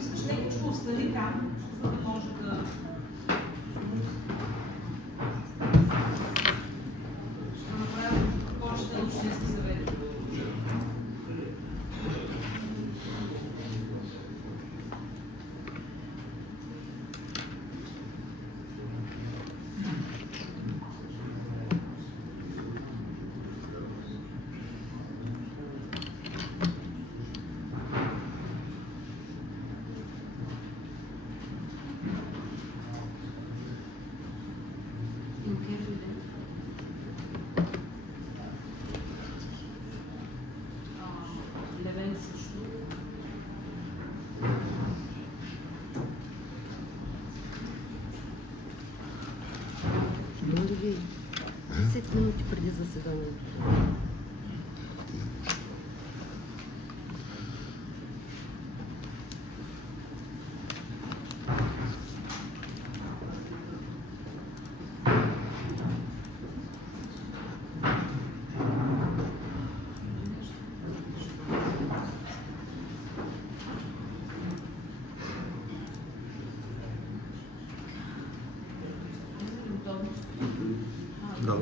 искаш лекичко остани там, за да може да... направим още на общински съвет. Може би 10 минути преди заседанието. Да.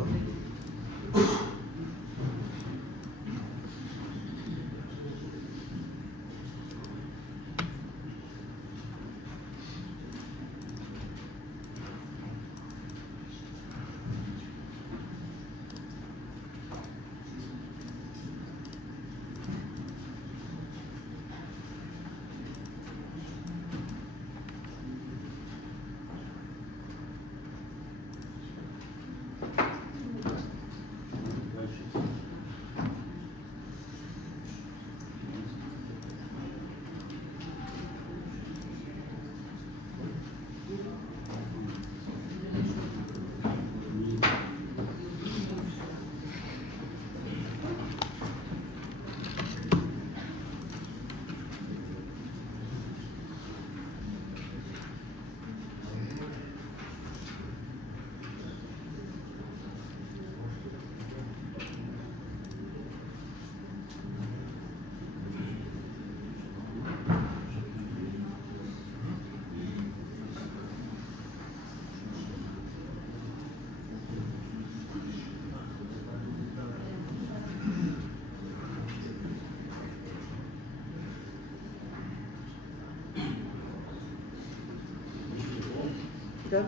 Да.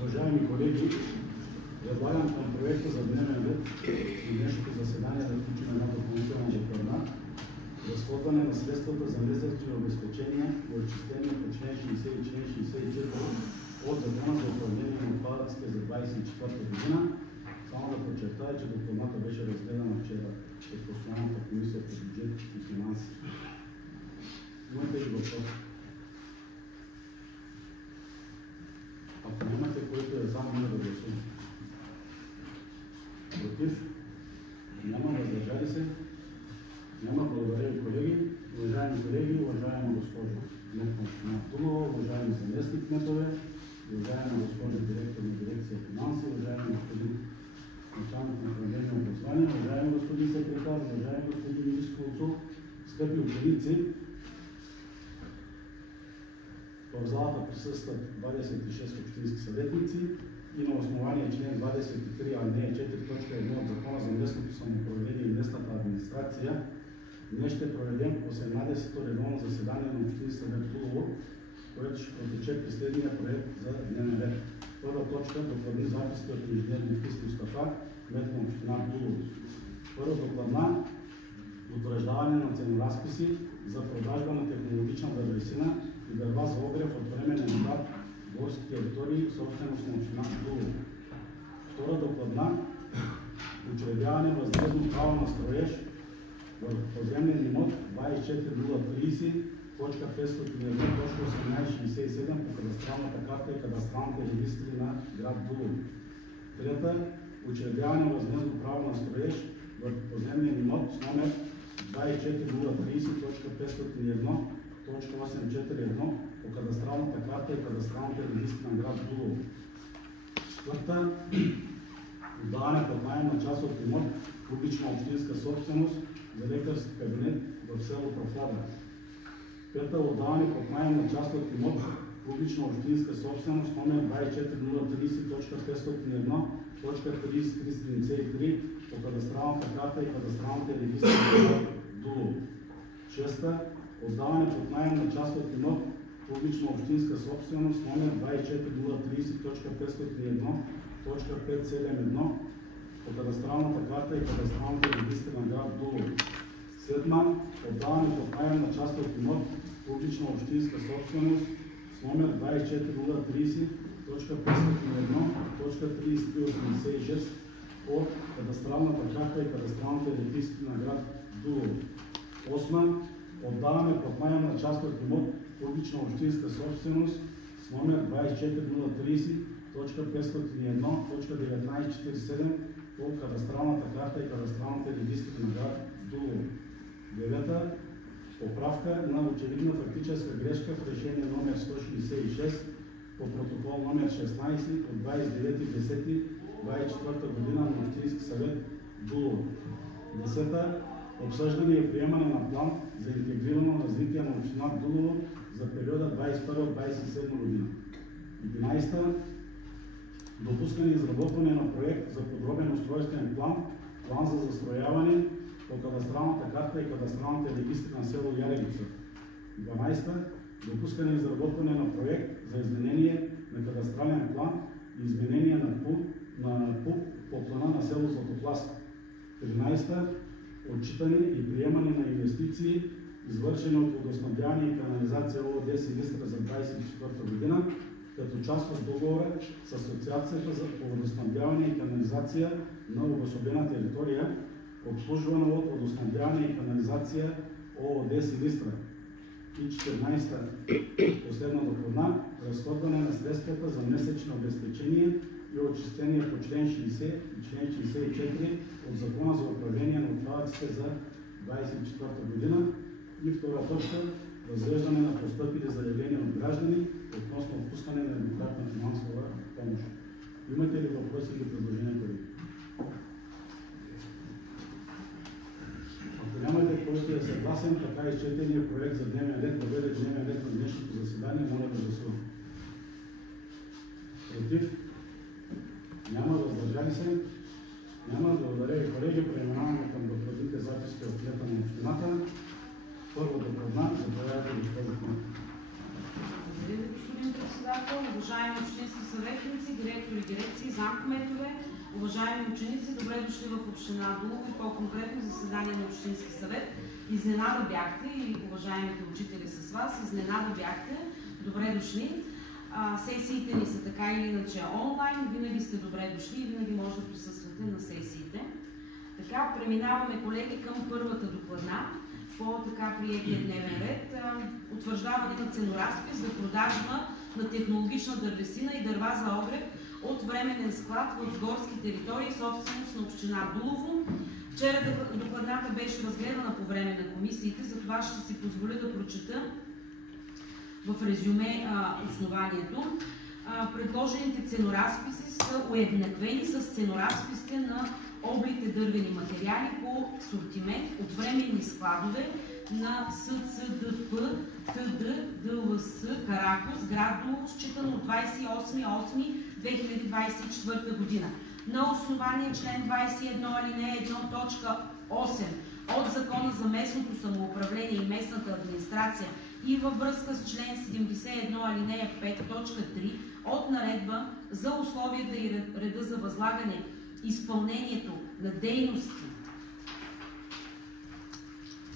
Уважаеми колеги, предлагам към проекта за дневен ред и днешното заседание да включим една допълнителна доклада. Разходване на средствата за независими обезпечения, отчисления по член 60 и член 64 от Закона за управление на отпадъците за 2024 година. Само да подчертая, че докладната беше разгледана вчера от Постоянната комисия по бюджет и финанси. Имате ли въпрос? Ако нямате, който е за, може да гласуваме. Против? Няма. Въздържали се? Няма. Благодаря ви, колеги. Уважаеми колеги, уважаема госпожо кмет на община Тулово, уважаеми заместник кметове, уважаема госпожо директор на дирекция финанси, уважаеми господин началник на управление на образование, уважаеми господин секретар, уважаеми господин Исколцов, скъпи ученици, в залата присъстват 26 общински съветници и на основание член 23 алинея 4 точка 1 от Закона за местното самоуправление и местната администрация днес ще проведем 18-то редовно заседание на Общински съвет Тулово, което ще протече при следния проект за дневен ред. Първа точка – докладни записки от инженер Михис Мустафа, кмет на община Тулово. Първа докладна – утвърждаване на ценоразписи за продажба на технологична дървесина и дърва за огрев от временен етап в горски територии, собственост на община Тулово. Втора докладна – учредяване възмездно право на строеж в поземлен имот 24030, точка 501, точка 1867 по кадастралната карта и кадастралните регистри на град Тулово. Трета – учредяване възмездно право на строеж в поземлен имот с номер 24030, точка 501, точка 841 по кадастралната карта и кадастралните регистри на град Тулово. Четвърта отдаване под наем на част от имот публична общинска собственост за лекарски кабинет в село Профлада. 5. Отдаване под наем на част от имот публична общинска собственост номер 24030.501.3373 по кадастралната карта и кадастралните регистри на Дулово. 6. Отдаване под наем на част от имот публична общинска собственост номер 24030.501.571 по кадастралната карта и кадастралните регистри на град Дулово. 7. Отдаване под наем на част от имот публична общинска собственост с номер 24030.501.3386 по кадастралната карта и кадастралните регистри на град Дулово. 8. Отдаване под наем на част от имот публична общинска собственост с номер 24030.501.1947 по кадастралната карта и кадастралните регистри на град Дулово. 9. Поправка на очевидна фактическа грешка в решение номер 166 по протокол номер 16 от 29.10.24 година на Общински съвет Дулово. 10. Обсъждане и приемане на план за интегрирано развитие на община Дулово за периода 21-27 година. 11. Допускане и изработване на проект за подробен устройствен план, план за застрояване по кадастралната карта и кадастралните регистри на село Ярегица. 12. Допускане и изработване на проект за изменение на кадастрален план и изменение на ПУП по плана на село Златопласт. 13. Отчитане и приемане на инвестиции, извършени от Водоснабдяване и канализация ООД Силистра за 2024 година, като част от договора с Асоциацията за водоснабдяване и канализация на обособена територия, обслужвана от Водоснабдяване и канализация ООД Силистра. И 14. Последна докладна, разходване на средствата за месечни обезпечения и отчисления по член 60 и член 64 от Закона за управление на отпадъците за 2024 година. И втора точка, разглеждане на постъпили заявления от граждани относно отпускане на еднократна финансова помощ. Имате ли въпроси или предложения, колеги? Ако нямате, който е съгласен, така изчетения проект за дневен ред да бъде дневен ред на днешното заседание, моля да гласувам. Против? Няма. Въздържали се? Няма. Благодаря ви, колеги. Преминаваме към докладните записки от кмета на общината. Първо докладна, заповядайте, госпожо кмет. Благодаря ви, господин председател, уважаеми общински съветници, директори, дирекции, замкметове, уважаеми ученици, добре дошли в община Дулово и по-конкретно заседание на Общински съвет. Изненада бяхте и уважаемите учители с вас, изненада бяхте, добре дошли. Сесиите ни са така или иначе онлайн, винаги сте добре дошли и винаги може да присъствате на сесиите. Така, преминаваме, колеги, към първата докладна по така приятия дневен ред. Утвърждаване на ценоразпис за продажба на технологична дървесина и дърва за огрев от временен склад в горски територии, собственост на община Дулово. Вчера докладната беше разгледана по време на комисиите, затова ще си позволя да прочета в резюме основанието. Предложените ценоразписи са уеднаквени с ценоразписите на облите дървени материали по сортимент от временни складове на СЦДП ТД ДЛС Каракос, град Дулово, считано от 28.08.2024 година. На основание член 21 алинея 1 точка 8 от Закона за местното самоуправление и местната администрация и във връзка с член 71 алинея 5 точка 3 от наредба за условията и реда за възлагане изпълнението на дейности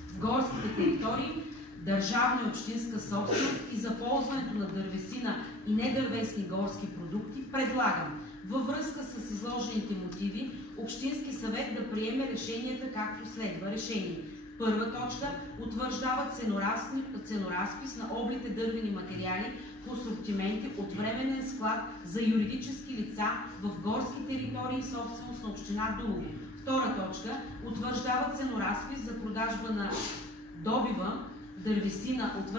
в горските територии, държавна и общинска собственост и за ползването на дървесина и недървесни горски продукти, предлагам във връзка с изложените мотиви Общински съвет да приеме решенията както следва. Решение. Първа точка. Утвърждават ценоразпис на облите дървени материали по сортименти от временен склад за юридически лица в горски територии, собственост на община Дулово. Втора точка. Утвърждават ценоразпис за продажба на добива дървесина от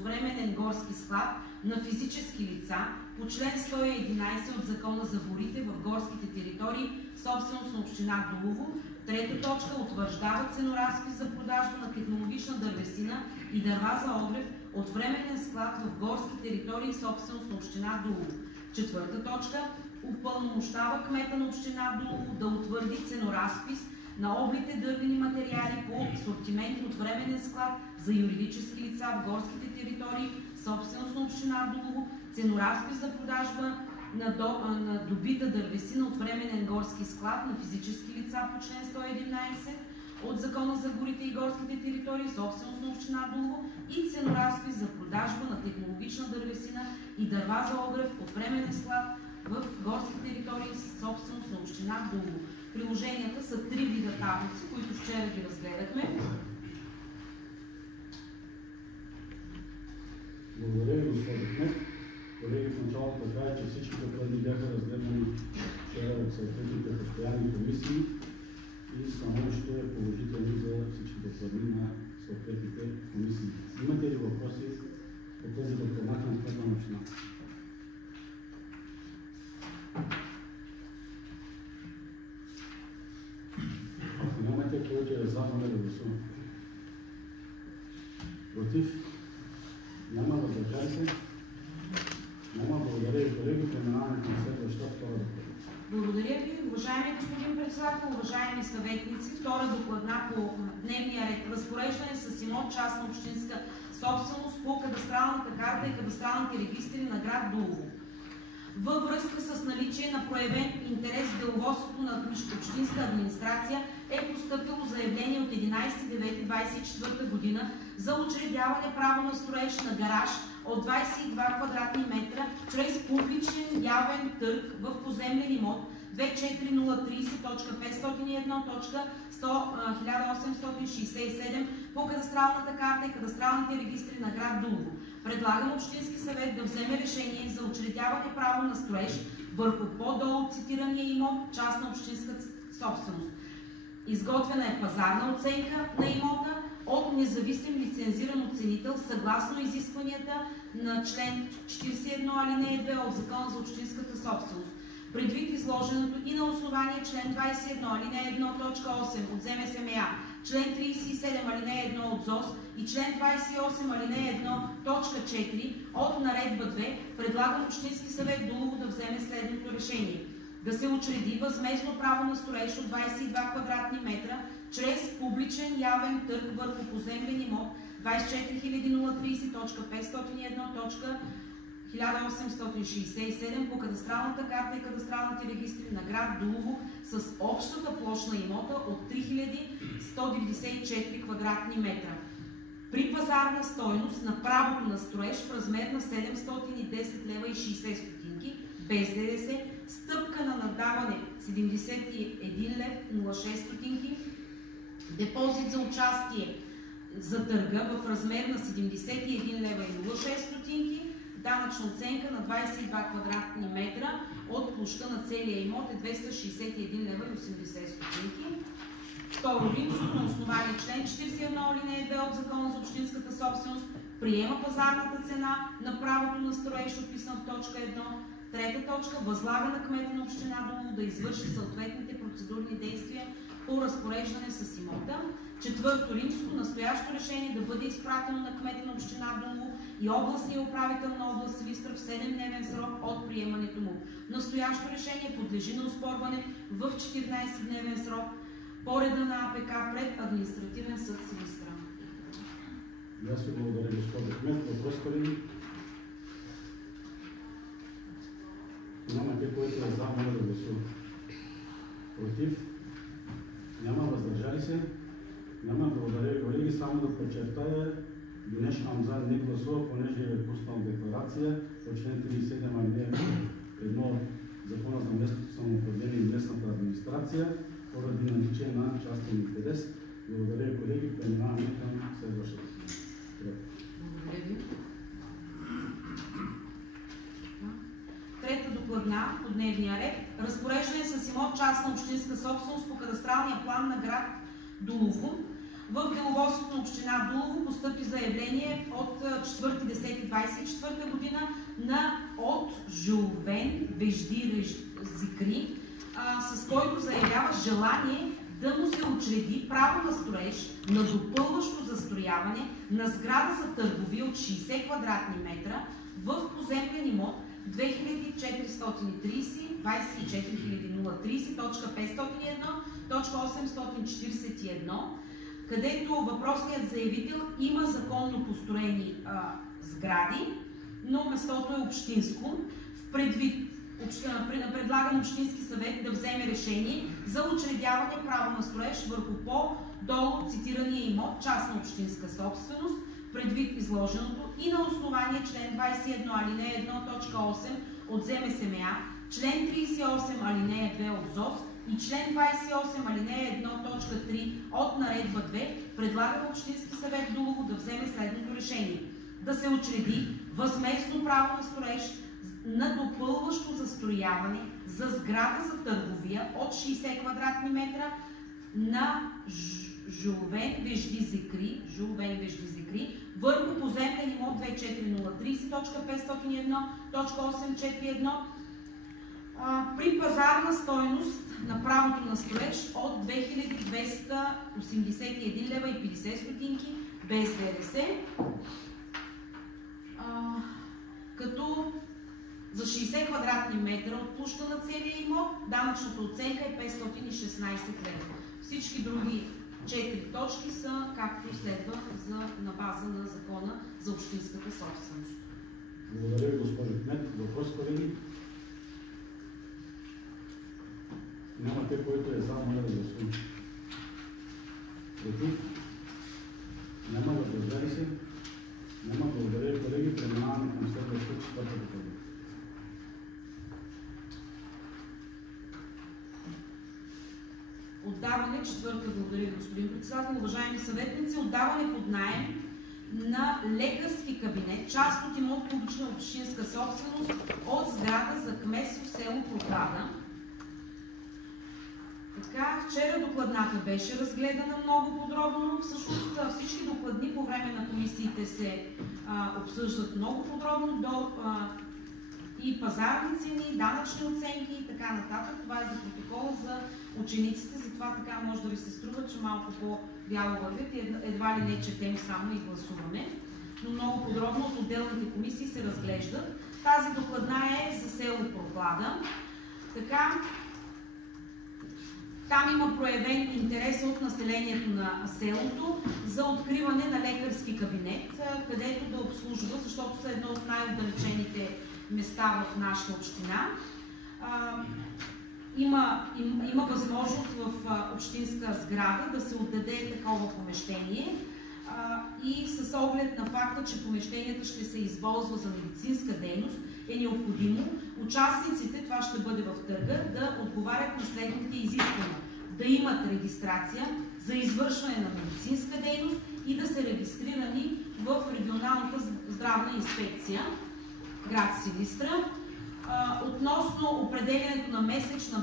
временен горски склад на физически лица по член 111 от Закона за горите в горските територии, собственост на община Дулово. Трета точка, утвърждава ценоразпис за продажба на технологична дървесина и дърва за огрев от временен склад в горски територии, собственост на община Дулово. Четвърта точка, упълномощава кмета на община Дулово да утвърди ценоразпис на облите дървени материали по асортимент от временен склад за юридически лица в горските територии, собственост на община Дулово, ценоразпис за продажба на добита дървесина от временен горски склад на физически лица по член 111 от Закона за горите и горските територии, собственост на община Дулово и ценоразпис за продажба на технологична дървесина и дърва за огрев от временен склад в горски територии, собственост на община Дулово. Приложенията са 3 вида таблици, които вчера ги разгледахме. Благодаря ви, госпожо кмет. Колеги, в началото да кажа, че всички доклади бяха разгледани вчера от съответните постоянни комисии и становище е положително за всички доклади на съответните комисии. Имате ли въпроси по този доклад на кмета на община? Ако нямате, който е за, моля да гласува. Против? Няма, въздържали се? Няма. Благодаря ви, колеги. Преминаваме към следващата втора доклад. Благодаря ви, уважаеми господин председател, уважаеми съветници. Втора докладна по дневния ред. Разпореждане с имот частна общинска собственост по кадастралната карта и кадастралните регистри на град Дулово. Във връзка с наличие на проявен интерес в деловодството на общинска администрация е постъпило заявление от 11.09.24 година за учредяване право на строеж на гараж от 22 квадратни метра чрез публичен явен търг в поземлен имот 24030.501.1867 по кадастралната карта и кадастралните регистри на град Дулово. Предлагам Общински съвет да вземе решение за учредяване право на строеж върху по-долу цитирания имот частна общинска собственост. Изготвена е пазарна оценка на имота от независим лицензиран оценител съгласно изискванията на член 41 алинея 2 от Закона за общинската собственост. Предвид изложеното и на основание член 21 алинея 1 точка 8 от ЗМСМА, член 37 алинея 1 от ЗОС и член 28 алинея 1 точка 4 от наредба 2, предлагам Общински съвет Дулово да вземе следното решение. Да се учреди възмездно право на строеж от 22 квадратни метра чрез публичен явен търг върху поземлен имот 24030.501.1867 по кадастралната карта и кадастралните регистри на град Дулово с общата площ на имота от 3194 квадратни метра. При пазарна стойност на правото на строеж в размер на 710 лева и 60 стотинки, без ДДС, стъпка на наддаване 71 лев 06 стотинки, депозит за участие за търга в размер на 71 лева и 06 стотинки, данъчна оценка на 22 квадратни метра от площта на целия имот е 261 лева и 80 стотинки. Второ римско, на основание член 41 алинея 2 от Закона за общинската собственост, приема пазарната цена на правото на строеж, описан в точка 1. Трета точка, възлага на кмета на община Дулово да извърши съответните процедурни действия по разпореждане с имота. Четвърто римско, настоящо решение да бъде изпратено на кмета на община Дулово и областния управител на област Силистра в 7-дневен срок от приемането му. Настоящо решение подлежи на оспорване в 14-дневен срок по реда на АПК пред административен съд Силистра. Аз ви благодаря, госпожо кмет. Въпрос, колеги? Няма те, който е за, може да гласува. Против? Няма. Въздържали се? Няма. Благодаря, колеги. Само да подчертая, Динеш Хамзан не гласува, понеже е пуснал декларация по член 37 алинея 1 от Закона за местното самоуправление и местната администрация, поради наличие на частен интерес. Благодаря, колеги. Преминаваме към следващата. Благодаря ви. Трета докладна по дневния ред. Разпореждане с имот частна общинска собственост по кадастралния план на град Дулово. В В деловодството на община Дулово постъпи заявление от 4.10.24 година от Жулвен Вежди Зикри, с който заявява желание да му се учреди право на строеж на допълващо застрояване на сграда за търговия от 60 квадратни метра в поземлен имот 24.030.501.841, където въпросният заявител има законно построени сгради, но местото е общинско. Предлагам Общински съвет да вземе решение за учредяване право на строеж върху по-долу цитирания имот, частна общинска собственост, предвид изложеното и на основание член 21 алинея 1 точка 8 от ЗМСМА, член 38 алинея 2 от ЗОС и член 28 алинея 1 точка 3 от наредба 2, предлагам Общински съвет Дулово да вземе следното решение: да се учреди възмездно право на строеж на допълващо застрояване за сграда за търговия от 60 квадратни метра на Жулвен Вежди Зикри върху поземлен имот 24030.501.841 при пазарна стойност на правото на строеж от 2281 лева и 50 стотинки без ДДС, като за 60 квадратни метра от площа на целия имот данъчната оценка е 516 лева. Всички други 4 точки са както следва на база на закона за общинската собственост. Благодаря ви, госпожо Кмет. Въпрос, колеги? Няма. Те, който е за, моля да гласува. Против? Няма. Въздържали се? Няма. Благодаря ви, колеги. Преминаваме към следващата четвърта точка. Отдаване, четвърта, благодаря господин председател, уважаеми съветници, отдаване под наем на лекарски кабинет, част от имот публична общинска собственост от сграда за кметство в село Проклада. Така, вчера докладната беше разгледана много подробно. Всъщност всички докладни по време на комисиите се обсъждат много подробно и пазарни цени, данъчни оценки и така нататък. Това е за протокола за учениците, затова така може да ви се струва, че малко по-бяло вървят и едва ли не четем само и гласуваме. Но много подробно от отделните комисии се разглеждат. Тази докладна е за село Проклада. Така, там има проявен интерес от населението на селото за откриване на лекарски кабинет, където да обслужва, защото са едно от най-отдалечените места в нашата община. Има възможност в общинска сграда да се отдаде такова помещение и с оглед на факта, че помещението ще се използва за медицинска дейност, е необходимо участниците, това ще бъде в търга, да отговарят на следните изисквания: да имат регистрация за извършване на медицинска дейност и да са регистрирани в регионалната здравна инспекция град Силистра. Относно определянето на месечна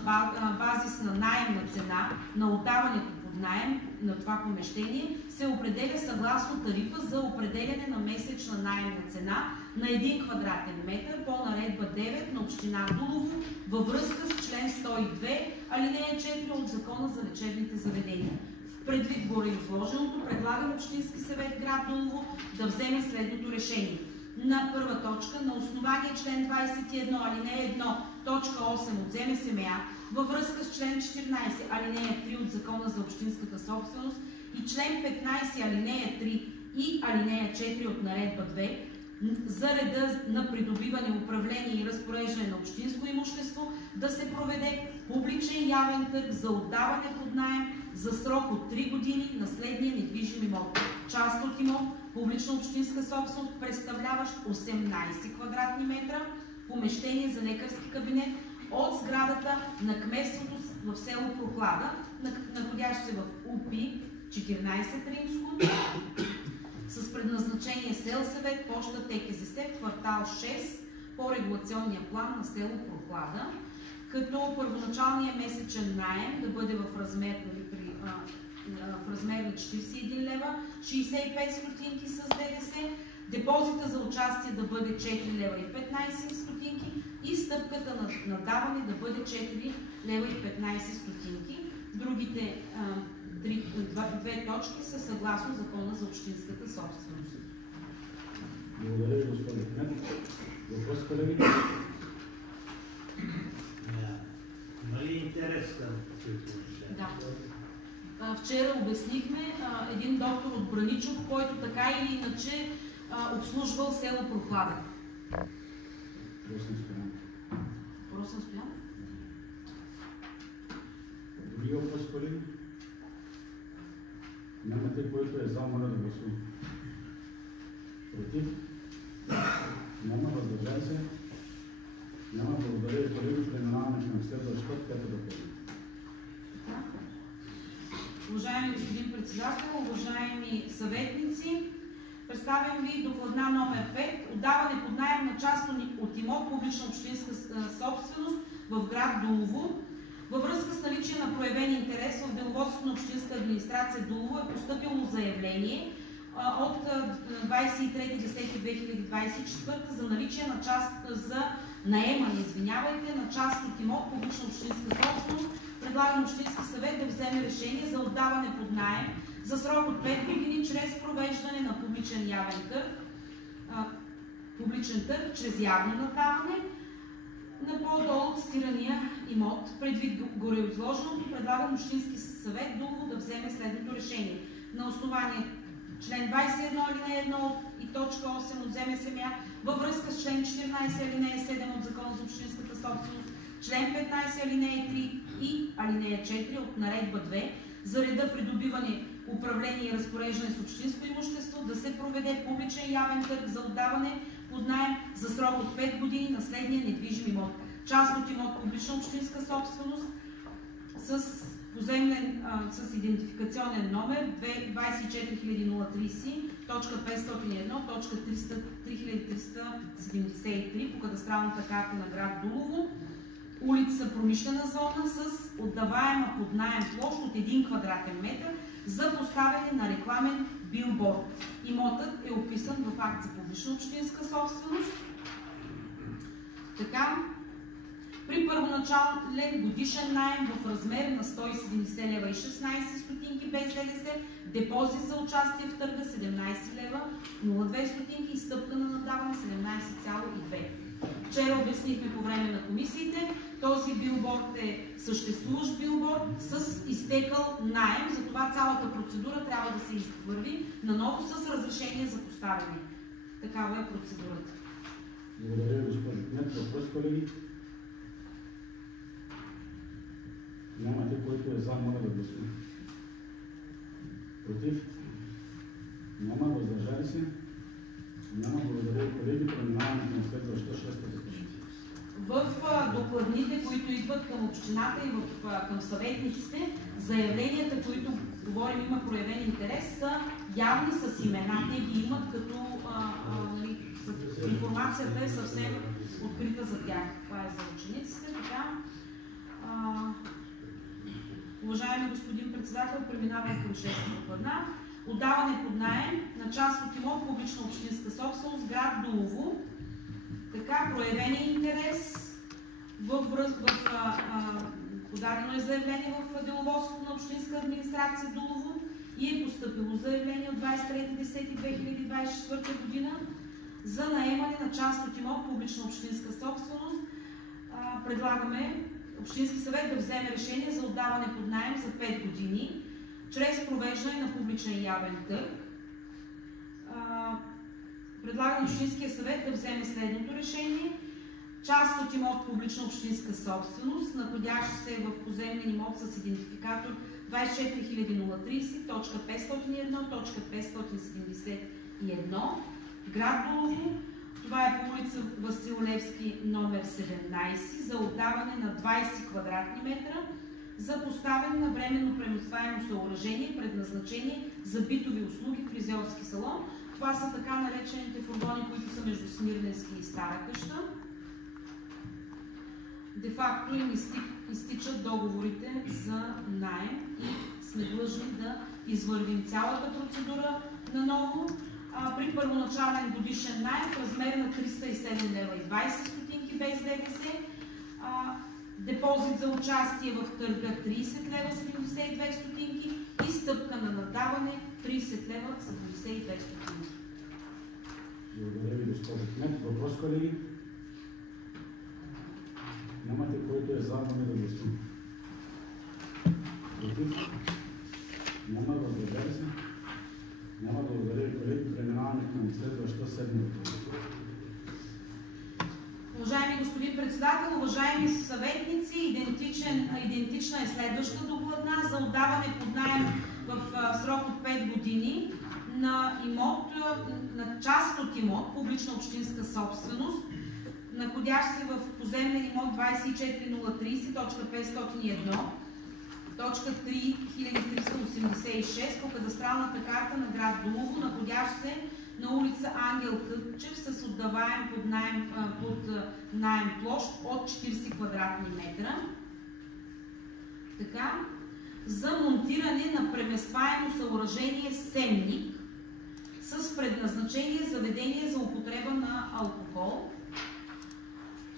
базисна наемна цена на отдаването под наем на това помещение се определя съгласно тарифа за определяне на месечна наемна цена на 1 квадратен метър по наредба 9 на община Дулово във връзка с член 102 алинея 4 от Закона за лечебните заведения. Предвид гореизложеното, предлагам Общински съвет град Дулово да вземе следното решение. На първа точка, на основание член 21 алинея 1 точка 8 от ЗМСМА във връзка с член 14 алинея 3 от Закона за общинската собственост и член 15 алинея 3 и алинея 4 от наредба 2 за реда на придобиване, управление и разпореждане на общинско имущество да се проведе публичен явен търг за отдаване под наем за срок от 3 години на следния недвижим имот. Част от имот публична общинска собственост, представляващ 18 квадратни метра, помещение за лекарски кабинет от сградата на кметството в село Проклада, находящ се в УПИ 14 Римско, с предназначение селсъвет, поща ТКЗС, квартал 6 по регулационния план на село Проклада, като първоначалният месечен наем да бъде в размер при в размер на 41 лева 65 стотинки с ДДС, депозита за участие да бъде 4 лева и 15 стотинки и стъпката на наддаване да бъде 4 лева и 15 стотинки. Другите две точки са съгласно Закона за общинската собственост. Благодаря ви, господин Кнет. Въпрос, колеги? Има ли интерес към тези неща? Да. Вчера обяснихме един доктор от Браничов, който така или иначе обслужвал село Прохладен. Росен Стоян. Други въпрос, колеги? Нямате, който е за, моля да гласува. Против? Няма. Въздържали се? Няма. Благодаря ви, колеги. Преминаваме към следващата пета допълнение. Уважаеми господин председател, уважаеми съветници, представям ви докладна номер 5. Отдаване под наем на част от имот публична общинска собственост в град Дулово. Във връзка с наличие на проявен интерес в деловодството на общинска администрация Дулово е постъпило заявление от 23.10.2024 за наличие на част за наемане, на част от имот публична общинска собственост. Предлагам Общински съвет да вземе решение за отдаване под наем за срок от 5 години чрез провеждане на публичен явен търг, чрез явно наддаване на по-долу цитирания имот. Предвид гореизложеното, предлагам Общински съвет Дулово да вземе следното решение. На основание член 21 алинея 1 и точка 8 от ЗМСМЯ във връзка с член 14 алинея 7 от Закона за общинската собственост, член 15 алинея 3 и алинея 4 от наредба 2 за реда придобиване, управление и разпореждане с общинско имущество да се проведе публичен явен търг за отдаване под наем за срок от 5 години на следния недвижим имот. Част от имот публична общинска собственост с идентификационен номер 24030, точка 501, точка 3373 по кадастралната карта на град Дулово, улица Промишлена зона с отдаваема под наем площ от 1 квадратен метър за поставяне на рекламен билборд. Имотът е описан в акт за публична общинска собственост. Така, при първоначален годишен наем в размер на 170 лева и 16 стотинки без ДДС, депозит за участие в търга 17 лева 02 стотинки и стъпка на наддаване 17,2. Вчера обяснихме по време на комисиите, този билборд е съществуващ билборд с изтекал наем, затова цялата процедура трябва да се извърви наново с разрешение за поставяне. Такава е процедурата. Благодаря ви, госпожо Кнет. Въпрос, колеги? Нямате, който е за, моля да гласува. Против? Няма. Въздържали се? Няма. Благодаря ви, колеги. Преминаваме към следващата шестата позиция. В докладните, които идват към общината и към съветниците, заявленията, които говорим има проявен интерес, са явни с имена. Те ги имат като информацията е съвсем открита за тях. Това е за учениците. Така. Уважаеми господин председател, преминаваме към 6-та докладна. Отдаване под наем на част от имот публична общинска собственост град Дулово. Така, проявения интерес подадено е заявление в деловодството на общинска администрация Дулово и е постъпило заявление от 23.10.2024 година за наемане на част от имот публична общинска собственост. Предлагаме Общински съвет да вземе решение за отдаване под наем за 5 години чрез провеждане на публичен явен търг. Предлагам Общинския съвет да вземе следното решение. Част от имот публична общинска собственост, находящ се в поземлен имот с идентификатор 24030, точка 501, точка 571, град Дулово. Това е по улица Васил Левски номер 17 за отдаване на 20 квадратни метра за поставяне на временно преместваемо съоръжение, предназначение за битови услуги, фризьорски салон. Това са така наречените фургони, които са между Смирненски и Стара къща. Де факто им изтичат договорите за наем и сме длъжни да извървим цялата процедура наново. При първоначален годишен наем в размер на 307 лева и 20 стотинки без ДДС. Депозит за участие в търга 30 лева 72 стотинки и стъпка на наддаване 30 лева 72 стотинки. Благодаря ви, госпожо Кмет. Въпрос, колеги? Нямате, който е за, моля да гласува. Против? Няма, въздържали се? Няма. Благодаря ви, колеги. Преминаваме към следващата седмица. Уважаеми господин председател, уважаеми съветници, идентична е следващата докладна за отдаване под наем в срок от 5 години на имот, на част от имот, публична общинска собственост, находящ се в поземлен имот 24030.501, точка 3386 по кадастралната карта на град Дулово, находящ се на улица Ангел Кътчев с отдаваем под наем площ от 40 квадратни метра. Така, за монтиране на преместваемо съоръжение Семник с предназначение заведение за употреба на алкохол.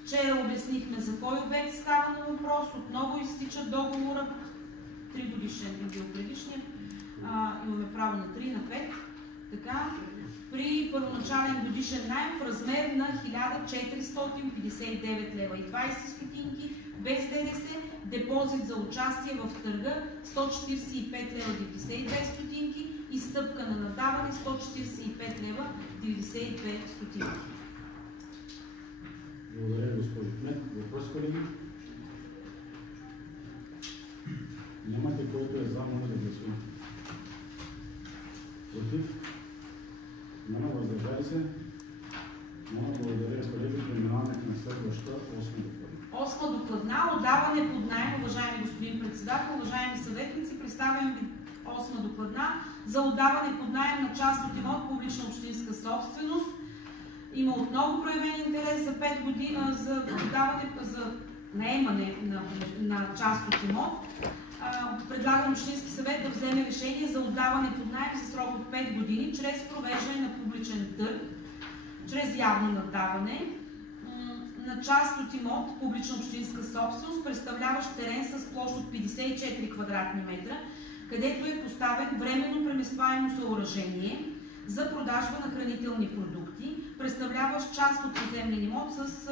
Вчера обяснихме за кой обект става на въпрос. Отново изтича договора. 3 годишен е бил предишния. Имаме право на 3, на 5. Така, при първоначален годишен наем в размер на 1459 лева и 20 стотинки без ДДС, депозит за участие в търга 145 лева 92 стотинки и стъпка на наддаване 145 лева 92 стотинки. Благодаря, госпожо Кмет. Въпрос, колеги? Нямате, който е за, моля да гласува. Против? Няма, въздържали се? Няма. Благодаря, колеги. Преминаваме към следващата 8 докладна. 8 докладна. Отдаване под наем, уважаеми господин председател, уважаеми съветници, представям ви 8 докладна за отдаване под наем на част от имот публична общинска собственост. Има отново проявен интерес за 5 години за отдаване, за наемане на част от имот. Предлагам Общински съвет да вземе решение за отдаване под наем за срок от 5 години чрез провеждане на публичен търг, чрез явно наддаване на част от имот публична общинска собственост, представляващ терен с площ от 54 квадратни метра, където е поставен временно преместваемо съоръжение за продажба на хранителни продукти, представляващ част от поземлен имот с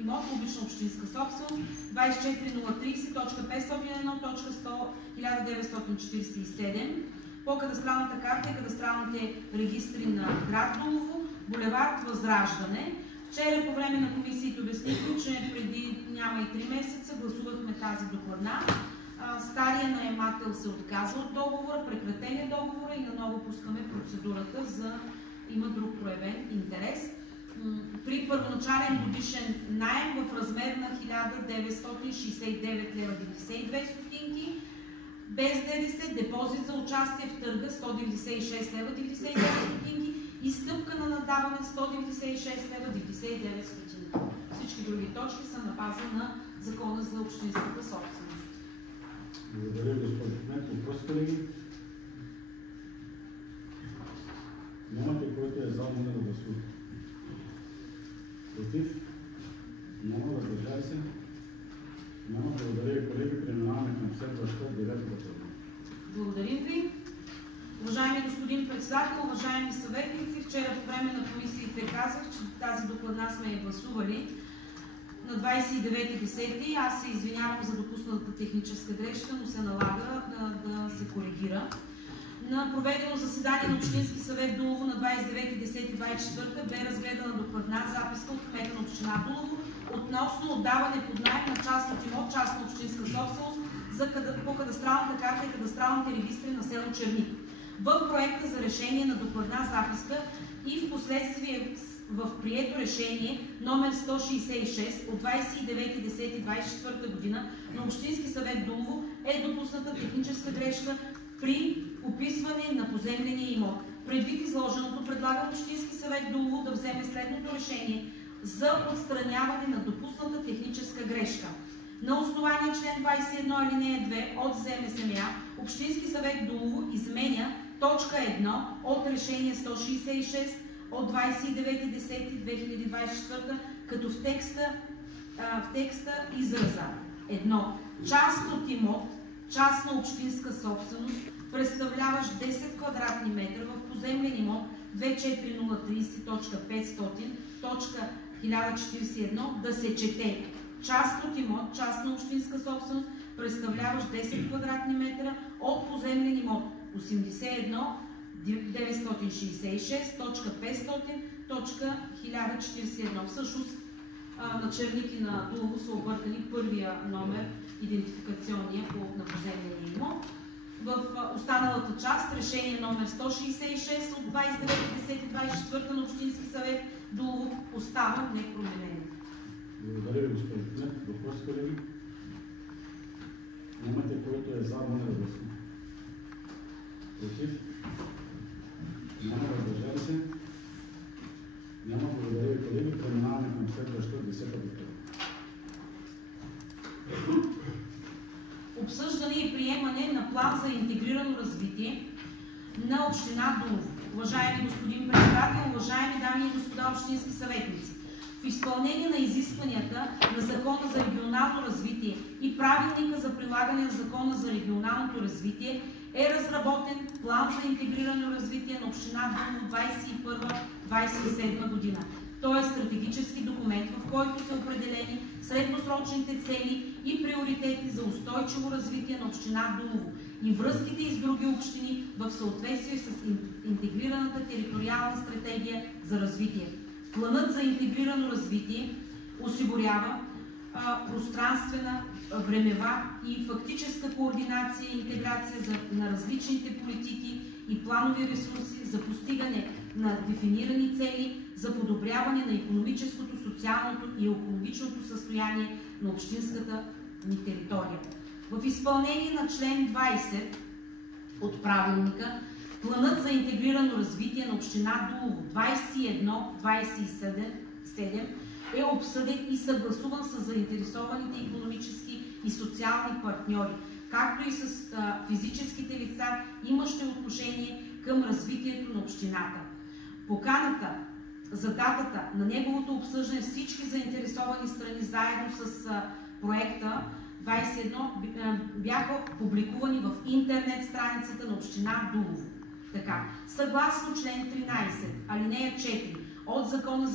имот публична общинска собственост 24030.501.1947 по кадастралната карта и кадастралните регистри на град Дулово, булевард Възраждане. Вчера по време на комисиите обяснихме, че преди няма и 3 месеца гласувахме тази докладна. Стария наемател се отказа от договора, прекратен е договора и наново пускаме процедурата за има друг проявен интерес. При първоначален годишен наем в размер на 1969 лева 92 стотинки, без ДДС, депозит за участие в търга 196 лева 99 стотинки и стъпка на наддаване 196 лева 99 стотинки. Всички други точки са на база на Закона за общинската собственост. Благодаря, госпожо Кмет. Въпрос, колеги? Нямате, който е за, моля да гласува. Против? Няма, въздържали се? Няма. Благодаря, колеги. Преминаваме към следващата 9 докладна. Благодарим ви. Уважаеми господин председател, уважаеми съветници, вчера по време на комисиите казах, че тази докладна сме я гласували на 29.10. Аз се извинявам за допусната техническа грешка, но се налага да се коригира. На проведено заседание на Общински съвет Дулово на 29.10.24 бе разгледана докладна записка от кмета на община Дулово относно отдаване под наем на част от имот, частна общинска собственост по кадастралната карта и кадастралните регистри на село Черник. В проекта за решение на докладна записка и в последствие в прието решение номер 166 от 29.10.24 година на Общински съвет Дулово е допусната техническа грешка при описване на поземления имот. Предвид изложеното, предлагам Общински съвет Дулово да вземе следното решение за отстраняване на допусната техническа грешка. На основание член 21 алинея 2 от ЗМСМА, Общински съвет Дулово изменя точка 1 от решение 166 от 29.10.2024, като в текста израза 1. Част от имот, частна общинска собственост, представляващ 10 квадратни метра в поземлен имот 24030.500.1041 да се чете част от имот, частна общинска собственост, представляващ 10 квадратни метра от поземлен имот 81.966.500.1041. Всъщност на черники на Дулово са объркани първия номер, идентификационния на поземления имот. В останалата част решение номер 166 от 29.10.24 на Общински съвет Дулово остава непроменено. Благодаря ви, госпожо Кнет. Въпрос, колеги? Нямате, който е за, моля да гласува. Против? Няма, въздържали се? Няма. Благодаря ви, колеги. Преминаваме към следващата 10-та точка. Обсъждане и приемане на план за интегрирано развитие на община Дулово. Уважаеми господин председател, уважаеми дами и господа общински съветници, в изпълнение на изискванията на Закона за регионално развитие и Правилника за прилагане на Закона за регионалното развитие е разработен план за интегрирано развитие на община Дулово 2021-2027 година. Той е стратегически документ, в който са определени средносрочните цели и приоритети за устойчиво развитие на община Дулово и връзките и с други общини в съответствие с интегрираната териториална стратегия за развитие. Планът за интегрирано развитие осигурява пространствена, времева и фактическа координация и интеграция на различните политики и планови ресурси за постигане на дефинирани цели за подобряване на икономическото, социалното и екологичното състояние на общинската ни територия. В изпълнение на член 20 от правилника, планът за интегрирано развитие на община Дулово 21-27 е обсъден и съгласуван с заинтересованите икономически и социални партньори, както и с физическите лица, имащи отношение към развитието на общината. Поканата за датата на неговото обсъждане всички заинтересовани страни заедно с проекта 21 бяха публикувани в интернет страницата на община Дулово. Така, съгласно член 13, алинея 4 от Закона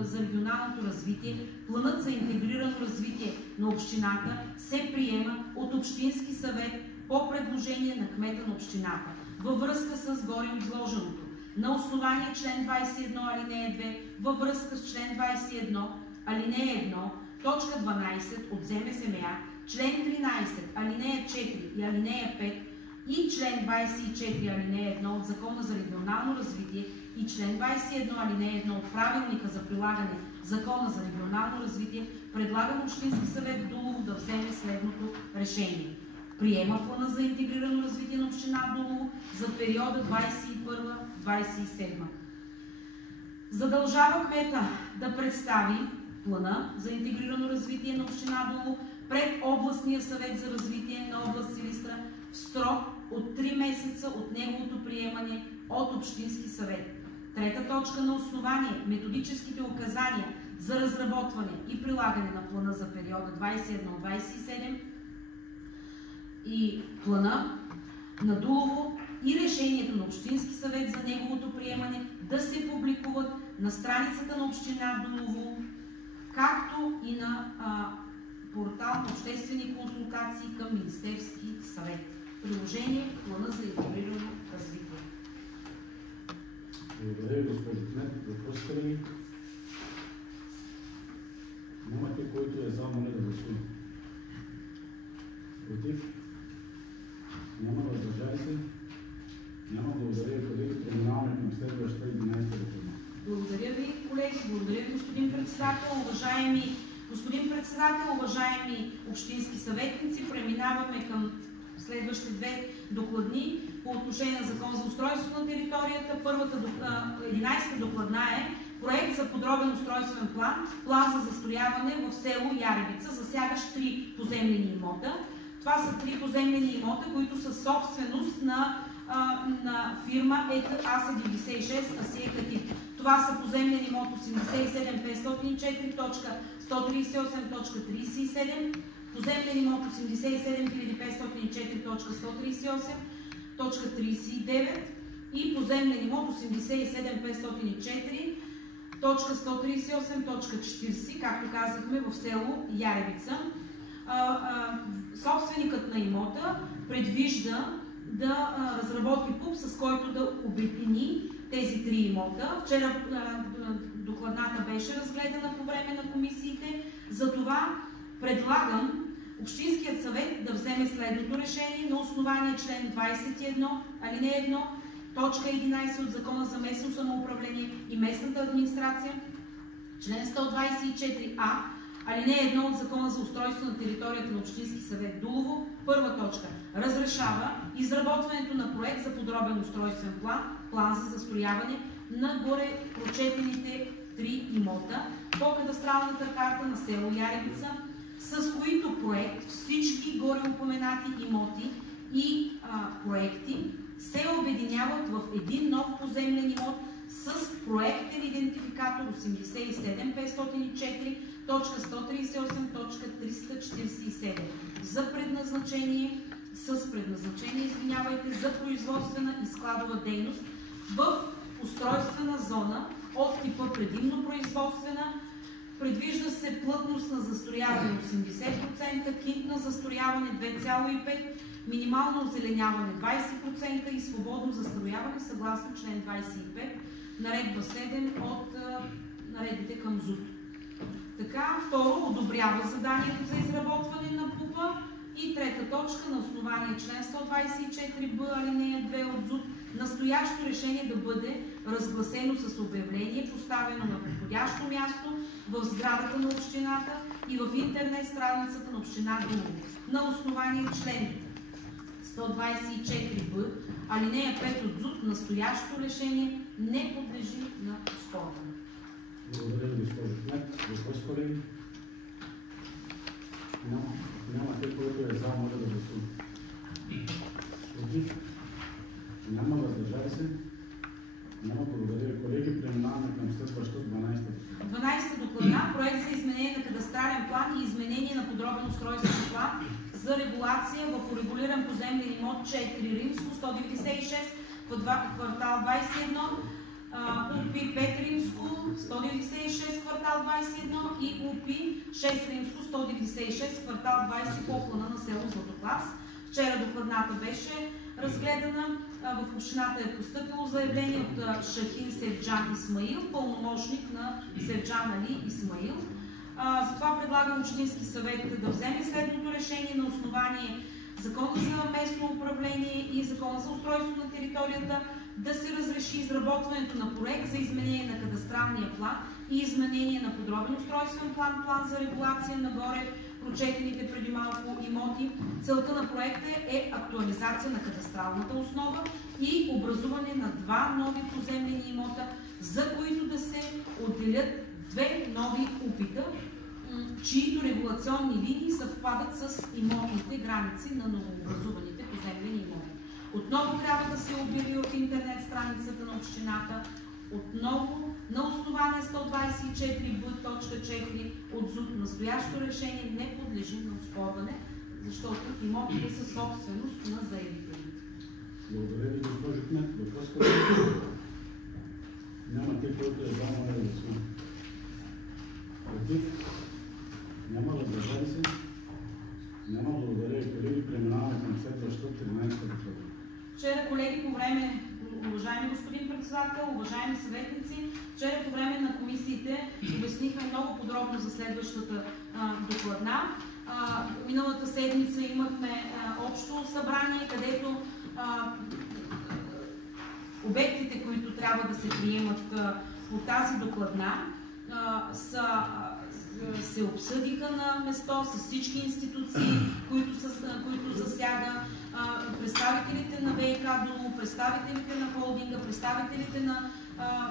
за регионалното развитие, планът за интегрирано развитие на общината се приема от Общински съвет по предложение на кмета на общината. Във връзка с горе изложеното, на основание член 21 алинея 2, във връзка с член 21 алинея 1, точка 12 от ЗМСМА, член 13 алинея 4 и алинея 5 и член 24 алинея 1 от Закона за регионално развитие и член 21 алинея 1 от Правилника за прилагане Закона за регионално развитие, предлагам Общински съвет Дулово да вземе следното решение. Приема плана за интегрирано развитие на община Дулово за периода 2021-2027. Задължава кмета да представи плана за интегрирано развитие на община Дулово пред Областния съвет за развитие на област Силистра в срок от 3 месеца от неговото приемане от Общински съвет. Трета точка, на основание методическите указания за разработване и прилагане на плана за периода 2021-2027 и плана на Дулово и решението на Общински съвет за неговото приемане да се публикуват на страницата на община Дулово, както и на портал на обществени консултации към Министерски съвет. Приложение плана за интегрирано развитие. Благодаря ви, госпожо Кнет. Въпрос, колеги? Нямате, който е за, моля да гласува. Против? Няма, въздържали се? Няма. Благодаря ви, колеги. Преминаваме към следващата 11-та реформа. Благодаря ви, колеги. Благодаря ви, господин председател. Уважаеми господин председател, уважаеми общински съветници, преминаваме към следващите две докладни. по отношение на Закон за устройство на територията. 11-та докладна е проект за подробен устройствен план за застрояване в село Яревица, засягащ 3 поземлени имота. Това са 3 поземлени имота, които са собственост на фирма АС-96 Асия Катив. Това са поземлен имот 87504.138.37, поземлен имот 87504.138.39 и поземлен имот 87504.138.40, както казахме, в село Яревица. Собственикът на имота предвижда да разработи ПУП, с който да обедини тези 3 имота. Вчера докладната беше разгледана по време на комисиите. Затова предлагам Общинският съвет да вземе следното решение на основание член 21, алинея 1, точка 11 от Закона за местно самоуправление и местната администрация, член 124а, алинея 1 от Закона за устройство на територията на Общински съвет Дулово, първа точка, разрешава изработването на проект за подробен устройствен план за застрояване на горе прочетените 3 имота по кадастралната карта на село Яревица, с които проект всички горе упоменати имоти и проекти се обединяват в един нов поземлен имот с проектен идентификатор 87504.138.347 за предназначение, за производствена и складова дейност в устройствена зона от типа предимно производствена. Предвижда се плътност на застрояване 80%, кинт на застрояване 2,5%, минимално озеленяване 20% и свободно застрояване съгласно член 25, наредба 7 от наредбите към ЗУТ. Така, второ, одобрява заданието за изработване на ПУПа и трета точка, на основание член 124б, алинея 2 от ЗУТ, настоящо решение да бъде разгласено с обявление, поставено на подходящо място в сградата на общината и в интернет страницата на община Дулово. На основание член 124б, алинея 5 от ЗУТ, настоящо решение не подлежи на оспорване. Благодаря ви, госпожо Кмет. Въпрос, колеги? Няма. Те, който е за, може да гласува. Против? Няма. Въздържали се? Няма. Благодаря ви, колеги. Преминаваме към следващата 12-та. 12-та докладна, проект за изменение на кадастрален план и изменение на подробен устройствен план за регулация в урегулиран поземлен имот 4 Римско 196 квартал 21, УПИ 5 Римско 196 квартал 21 и УПИ 6 Римско 196 квартал 20 по плана на село Златоклас. Вчера докладната беше разгледана. В общината е постъпило заявление от Шахин Севджан Исмаил, пълномощник на Севджан Али Исмаил. Затова предлагам Общински съвет да вземе следното решение на основание Закона за местно управление и Закона за устройство на територията да се разреши изработването на проект за изменение на кадастралния план и изменение на подробен устройствен план за регулация на горе прочетените преди малко имоти. Целта на проекта е актуализация на кадастралната основа и образуване на 2 нови поземлени имота, за които да се отделят 2 нови УПИ-та, чието регулационни линии съвпадат с имотните граници на новообразуваните поземлени имоти. Отново трябва да се обяви в интернет страницата на общината, отново на основание 124б.4 от ЗУТ настоящо решение не подлежи на оспорване, защото имотите са собственост на заявителите. Благодаря ви, госпожо Кмет. Въпрос, няма. Те, който е за, моля да гласува. Против? Няма. Въздържали се? Няма. Благодаря ви, колеги. Преминаваме към следващата 13-та доклада. Вчера, колеги, по време, уважаеми господин председател, уважаеми съветници, вчера по време на комисиите обяснихме много подробно за следващата докладна. Миналата седмица имахме общо събрание, където обектите, които трябва да се приемат по тази докладна, се обсъдиха на место с всички институции, които засяга. представителите на ВиК Дулово, представителите на холдинга, представителите на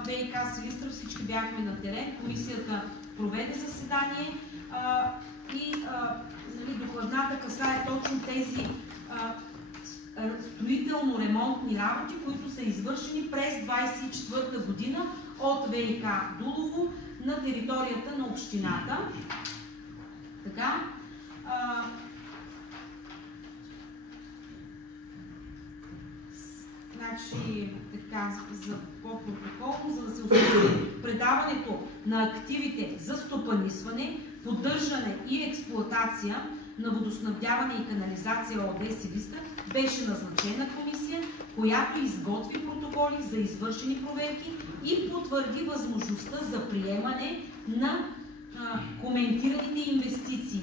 ВиК Силистра, всички бяхме на терен. Комисията проведе заседание и докладната касае точно тези строително-ремонтни работи, които са извършени през 24-та година от ВиК Дулово на територията на общината. Така. Значи, така, за по-протоколно, за да се установи предаването на активите за стопанисване, поддържане и експлоатация на водоснабдяване и канализация ООД Силистра, беше назначена комисия, която изготви протоколи за извършени проверки и потвърди възможността за приемане на коментираните инвестиции,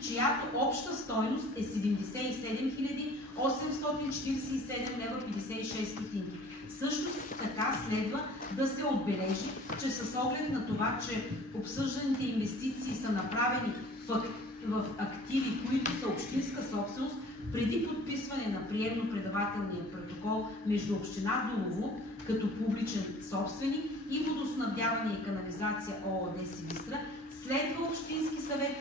чиято обща стойност е 77 847 лева 56 стотинки. Също така следва да се отбележи, че с оглед на това, че обсъжданите инвестиции са направени в активи, които са общинска собственост, преди подписване на приемно-предавателния протокол между община Дулово като публичен собственик и водоснабдяване и канализация ООД Силистра, следва Общински съвет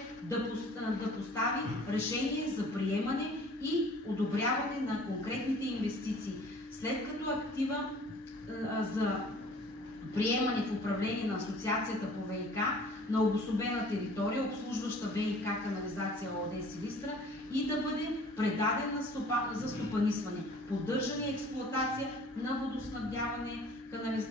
да постави решение за приемане и одобряване на конкретните инвестиции. След като актива за приемане в управление на Асоциацията по ВиК на обособена територия, обслужваща ВиК канализация ООД Силистра, и да бъде предаден за стопанисване, поддържане и експлоатация на водоснабдяване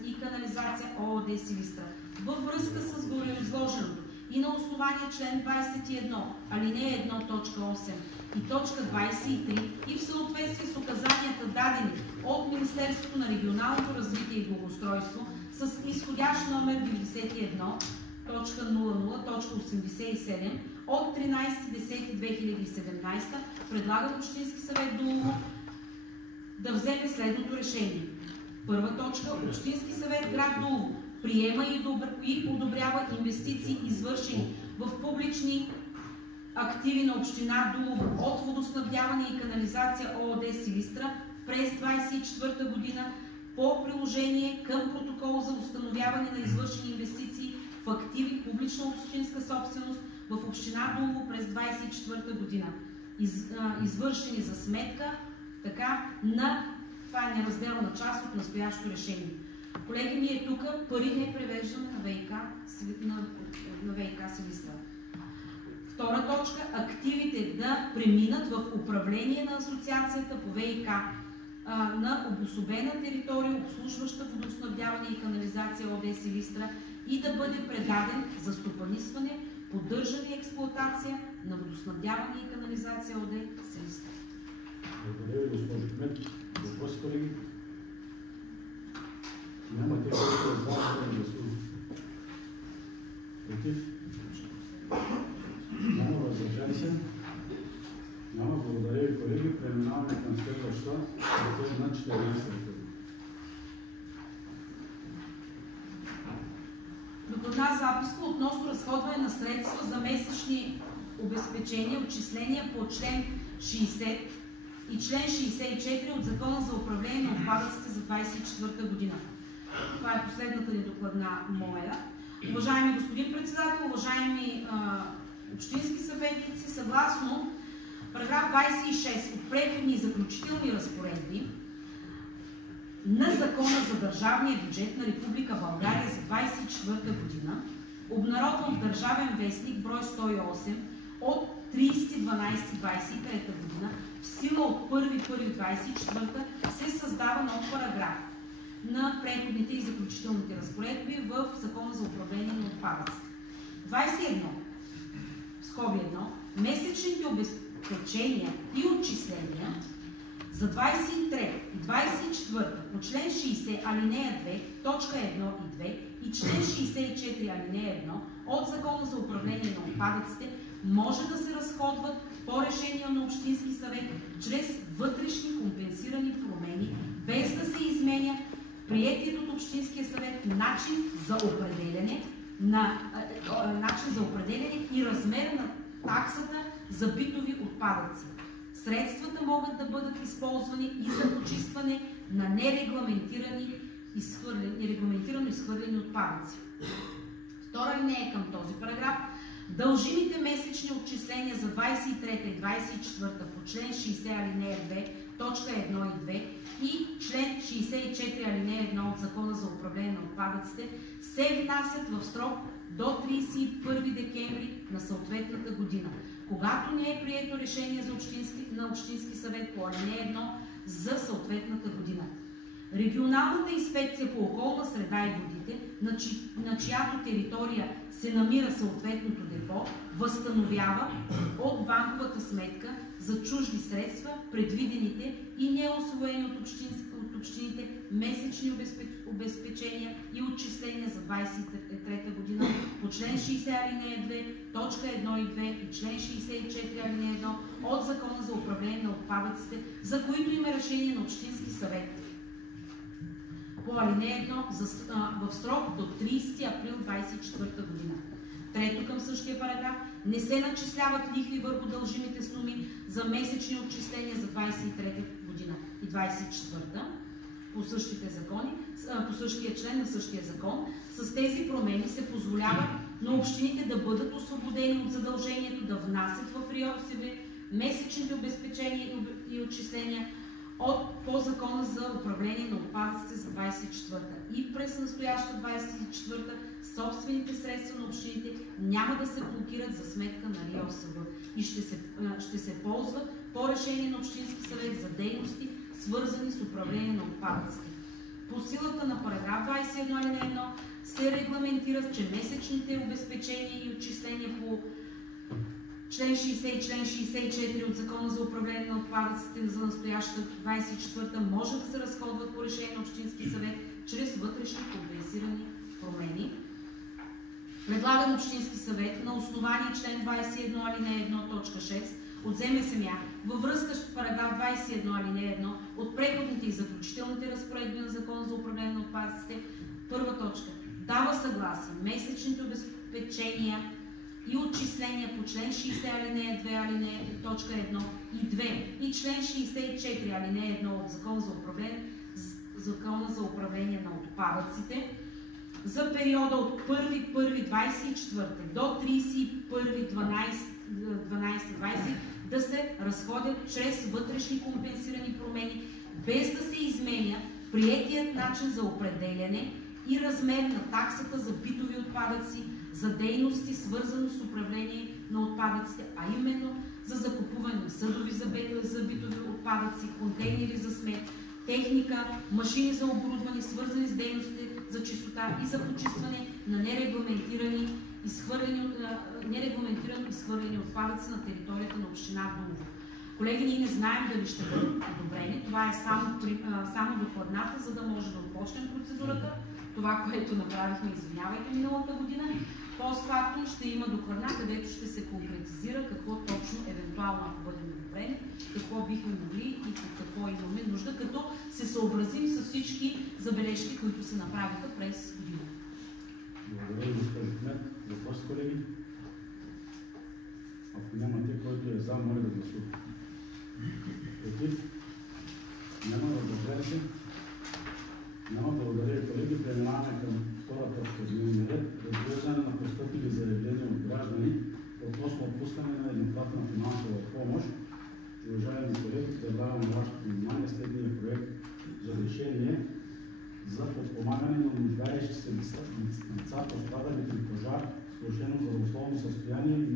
и канализация ООД Силистра. Във връзка с гореизложеното и на основание член 21, алинея 1, точка 8 и точка 23 и в съответствие с указанията дадени от Министерството на регионалното развитие и благоустройство с изходящ номер 91.00.87 от 13.10.2017 предлага на Общински съвет Дулово да вземе следното решение. Първа точка. Общински съвет град Дулово приема и одобрява инвестиции, извършени в публични активи на община Дулово от водоснабдяване и канализация ООД Силистра през 24-та година по приложение към протокол за установяване на извършени инвестиции в активи публична общинска собственост в община Дулово през 24-та година. Извършени за сметка така на това е неразделна част от настоящо решение. Колеги, ние тук пари не превеждаме на ВиК Силистра. Втора точка. Активите да преминат в управление на Асоциацията по ВиК на обособена територия, обслужваща водоснабдяване и канализация ООД Силистра и да бъде предаден за стопанисване, поддържане и експлоатация на водоснабдяване и канализация ООД Силистра. Благодаря ви, госпожо Кмет. Въпроси, колеги? Няма те, които за да гласуват. Против? Няма, въздържали се? Няма. Благодаря ви, колеги. Преминаваме към следваща на 14 ръководители. Докладна записка относно разходване на средства за месечни обезпечения, отчисления по член 60 и член 64 от Закона за управление на отпадъците за 24-та година. Това е последната ни докладна моя. Уважаеми господин председател, уважаеми общински съветници, съгласно параграф 26 от преходни и заключителни разпоредби на Закона за държавния бюджет на Република България за 24-та година, обнародван в Държавен вестник брой 108 от 30.12.23 година, в сила от 1.1.24 се създава нов параграф на преходните и заключителните разпоредби в Закона за управление на отпадъците. 21. Скоби 1. Месечните обезпечения и отчисления за 23 и 24 по член 60 алинея 2, точка 1 и 2 и член 64 алинея 1 от Закона за управление на отпадъците може да се разходват по решение на Общински съвет чрез вътрешни компенсирани промени, без да се изменя приетият от Общинския съвет начин за определяне и размер на таксата за битови отпадъци. Средствата могат да бъдат използвани и за почистване на нерегламентирано изхвърлени отпадъци. Втора линия към този параграф. Дължимите месечни отчисления за 23 и 24 по член 60 алинея 2, точка 1 и 2 и член 64 алинея 1 от Закона за управление на отпадъците се внасят в срок до 31 декември на съответната година. Когато не е прието решение на Общински съвет по алинея 1 за съответната година. Регионалната инспекция по околна среда и водите, на чиято територия се намира съответното депо, възстановява от банковата сметка за чужди средства предвидените и неусвоени от общините месечни обезпечения и отчисления за 23 година по член 60 алинея 2, точка 1 и 2 и член 64 алинея 1 от Закона за управление на отпадъците, за които има решение на Общински съвет по алинея 1 в срок до 30 април 2024 година. Трето към същия параграф. Не се начисляват лихви върху дължимите суми за месечни отчисления за 23 година и 24 по същите закони, по същия член на същия закон. С тези промени се позволява на общините да бъдат освободени от задължението да внасят в РИОСВ месечните обезпечения и отчисления по Закона за управление на отпадъците за 24-та и през настояща 24-та собствените средства на общините няма да се блокират за сметка на РИОСВ и ще се ползват по решение на Общински съвет за дейности, свързани с управление на отпадъците. По силата на параграф 21 алинея 1 се регламентира, че месечните обезпечения и отчисления по член 60 и член 64 от Закона за управление на отпадъците за настоящата 24-та може да се разходват по решение на Общински съвет чрез вътрешни компенсирани промени. Предлага на Общински съвет на основание член 21 алинея 1 точка 6 от ЗМСМЯ във връзка с параграф 21 алинея 1 от преходните и заключителните разпоредби на Закона за управление на отпадъците. Първа точка. Дава съгласие месечните обезпечения и отчисления по член 60 алинея 2 алинея точка 1 и 2 и член 64 алинея 1 от Закона за управление на отпадъците за периода от 1.1.24 до 31.12.20 да се разходят чрез вътрешни компенсирани промени, без да се изменя приетият начин за определяне и размер на таксата за битови отпадъци, за дейности, свързани с управление на отпадъците, а именно за закупуване на съдове за битови отпадъци, контейнери за смет, техника, машини за оборудване, свързани с дейности за чистота и за почистване на нерегламентирано изхвърлени отпадъци на територията на община Дулово. Колеги, ние не знаем дали ще бъдат одобрени. Това е само докладната, за да може да започнем процедурата. Това, което направихме, извинявайте, миналата година. Постфактум ще има докладна, където ще се конкретизира какво точно, евентуално, ако бъдем одобрени, какво бихме могли и какво имаме нужда, като се съобразим с всички забележки, които се направиха през година. Благодаря, госпожо Кмет. Въпрос, колеги? Ако нямате, който е за, моля да гласува. Против? Няма. Въздържали се? Няма. Благодаря, колеги. Преминаваме към втора точка в дневния ред. Разглеждане на постъпили заявления от граждани относно отпускане на еднократна финансова помощ. Уважаеми колеги, предлагам на вашето внимание следния проект за решение за подпомагане на нуждаещи се лица, пострадали при пожар с влошено здравословно състояние и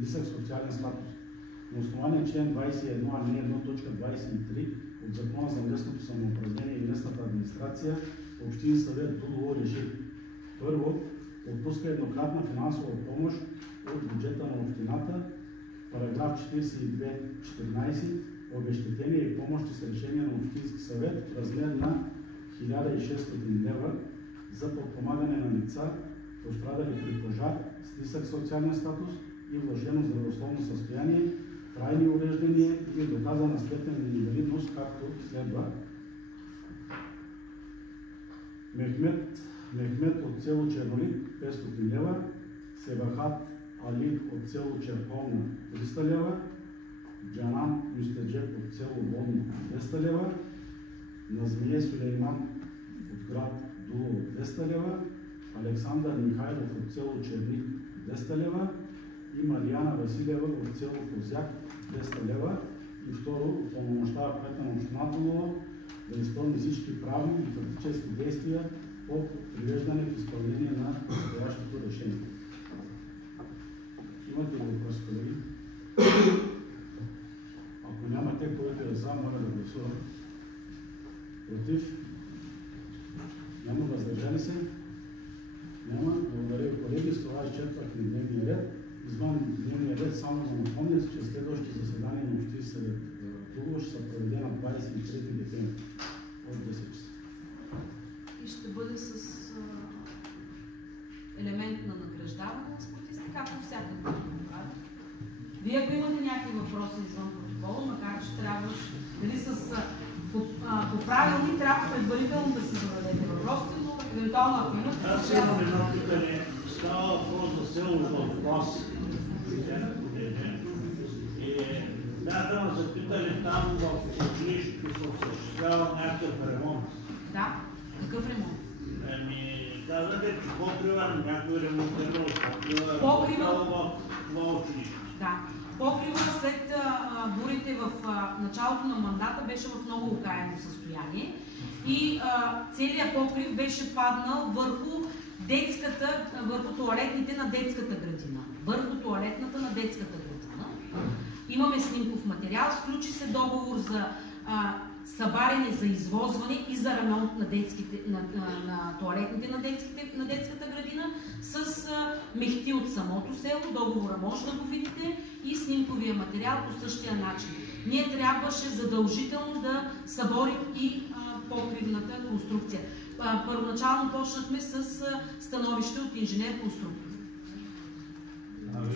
нисък социален статус. На основание член 21 алинея 1 точка 23 от Закона за местното самоуправление и местната администрация, Общински съвет Дулово реши: първо, отпуска еднократна финансова помощ от бюджета на общината, параграф 42.14, обезщетение и помощи с решение на Общински съвет в размер на 1600 лева за подпомагане на лица, пострадали при пожар с нисък социален статус и влошено здравословно състояние, трайни увреждания или доказана степен на инвалидност, както следва. Мехмет от село Чернолик 500 лева, Себахат Али от село Черковна 300 лева, Джанан Юстаджеп от село Водно 200 лева, Назмие Сулейман от град Дулово 200 лева, Александър Михайлов от село Черник 200 лева и Мариана Василева от село Козяк 200 лева. И второ, упълномощава кмета на община Дулово да изпълни всички правни и фактически действия по привеждане в изпълнение на настоящото решение. Имате ли въпроси, колеги? Ако нямате, който е за, моля да гласува. Против? Няма, въздържали се? Няма. Благодаря ви, колеги. С това изчерпахме дневния ред. Извън дневния ред само за напомня, че следващото заседание на Общински съвет Дулово ще се проведе на 23 декември от 10 часа. И ще бъде с елемент на награждаване на спортисти, както всяка година прави. Вие, ако имате някакви въпроси извън протокола, макар че трябва по правилник трябва предварително да се зададете въпросите, но евентуално ако имате... Аз имам едно питане. Става въпрос за село Вълкос. Бяха запитали там в училището се осъществява някакъв ремонт. Да? Какъв ремонт? Казвате, че покрива някой ремонтирал, Покрива в това училище. Да. Покрива след бурите в началото на мандата беше в много окаяно състояние и целият покрив беше паднал върху тоалетните на детската градина. Върху тоалетната на детската градина. Имаме снимков материал, сключи се договор за събаряне за извозване и за ремонт на тоалетните на детската градина с мехти от самото село. Договора може да го видите и снимковия материал по същия начин. Ние трябваше задължително да съборим и покривната конструкция. Първоначално почнахме с становище от инженер-конструктор.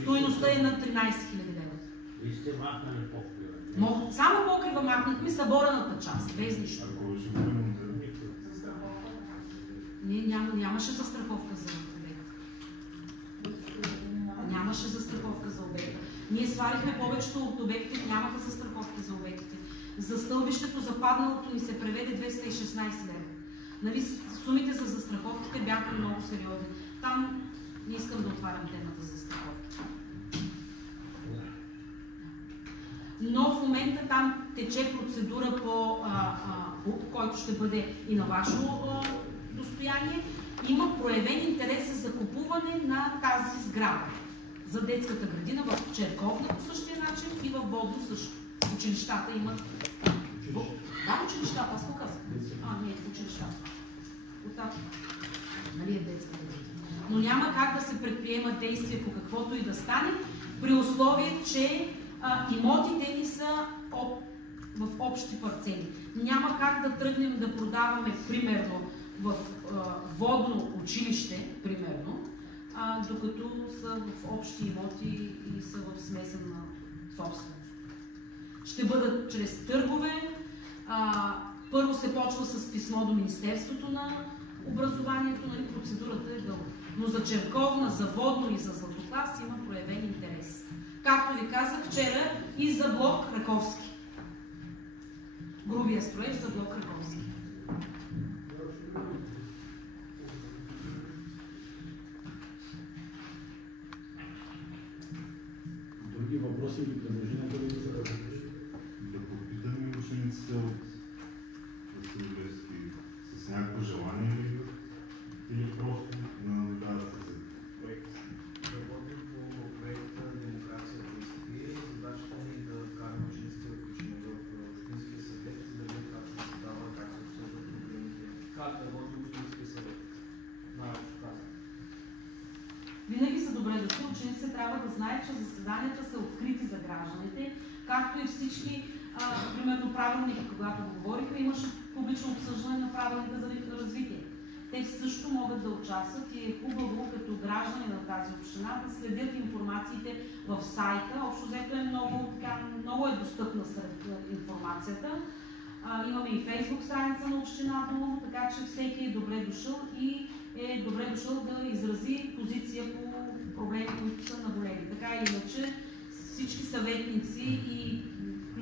Стойността е на 13 000 лева. Вие сте махнали покрива? Само покрива махнахме, съборената част, без нищо. Нямаше застраховка за обекта. Нямаше застраховка за обекта. Ние свалихме повечето от обектите, нямаха застраховки за обектите. За стълбището западналото ни се преведе 216 лева. Нали, сумите за застраховките бяха много сериозни. Там не искам да отварям темата за застраховките. Но в момента там тече процедура по който ще бъде и на ваше достояние. Има проявен интерес за закупуване на тази сграда за детската градина в Черковна по същия начин и в Водно също. Училищата имат... Да, училищата, аз го казах. Не, училищата. Оттам. Нали е детската градина. Но няма как да се предприемат действия по каквото и да стане, при условие, че имотите ни са в общи парцели. Няма как да тръгнем да продаваме, примерно, в водно училище, примерно, докато са в общи имоти и са в смесена собственост. Ще бъдат чрез търгове. Първо се почва с писмо до Министерството на образованието, нали, процедурата е дълга. Но за Черковна, за Водно и за Златоклас има проявен интерес. Както ви казах вчера и за блок Раковски. Грубия строеж за блок Раковски. Други въпроси или предложения, които са да попитаме учениците от Василевски с някакво желание или просто на наблюдавате за проект. Работим по проекта Демокрация в История. Задачата ни е да вкараме учениците в Общинския съвет, за да видят как се задава, как се обсъждат проблемите, как да работи Общинския съвет. Най-общо казано. Винаги са добре дошли. Учениците трябва да знаят, че заседанията са открити за гражданите, както и всички, примерно правилника, когато го говорихме, имаше публично обсъждане на правилника за развитие. Те също могат да участват и е хубаво като граждани на тази община да следят информациите в сайта. Общо взето е много е достъпна сред информацията. Имаме и фейсбук страница на община Дулово, така че всеки е добре дошъл и е добре дошъл да изрази позиция по проблеми, които са наболели. Така или иначе всички съветници и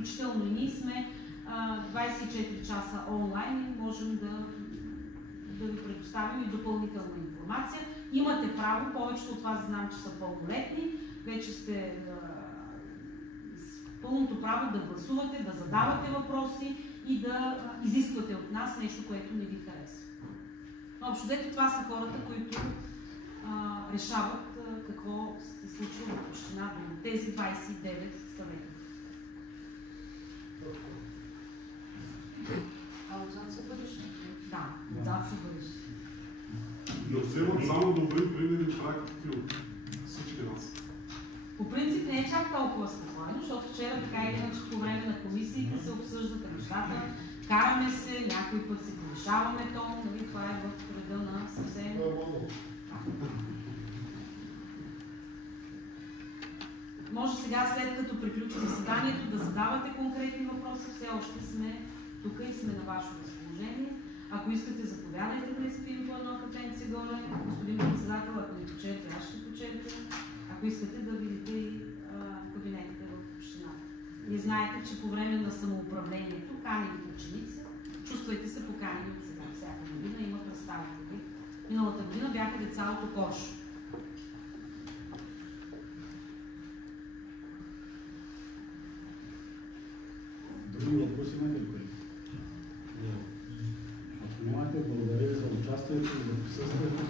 включително и ние сме 24 часа онлайн и можем да ви предоставим и допълнителна информация. Имате право, повечето от вас знам, че са пълнолетни, вече сте с пълното право да гласувате, да задавате въпроси и да изисквате от нас нещо, което не ви харесва. Но общо взето това са хората, които решават какво се случва в община Долу. Тези 29 съвети. А отзад са бъдещи? Да, отзад са бъдещи. Да вземат само добри примери практики от всички нас. По принцип не е чак толкова спокойно, защото вчера така или иначе по време на комисиите се обсъждат нещата, караме се, някой път се повишаваме тон, нали, това е в реда на съвсем... Може сега, след като приключи заседанието, да задавате конкретни въпроси, все още сме тук и сме на ваше разположение. Ако искате, заповядайте да изпием по едно кафенце горе. Господин председател, ако не почерпите, аз ще почерпя. Ако искате да видите и кабинетите в общината. И знаете, че по време на самоуправлението каним ученици, чувствайте се поканени от сега. Всяка година има представители. Миналата година бяха деца от Окоршо. Други въпроси имате ли? Ако нямате, благодаря ви за участието и за присъствието.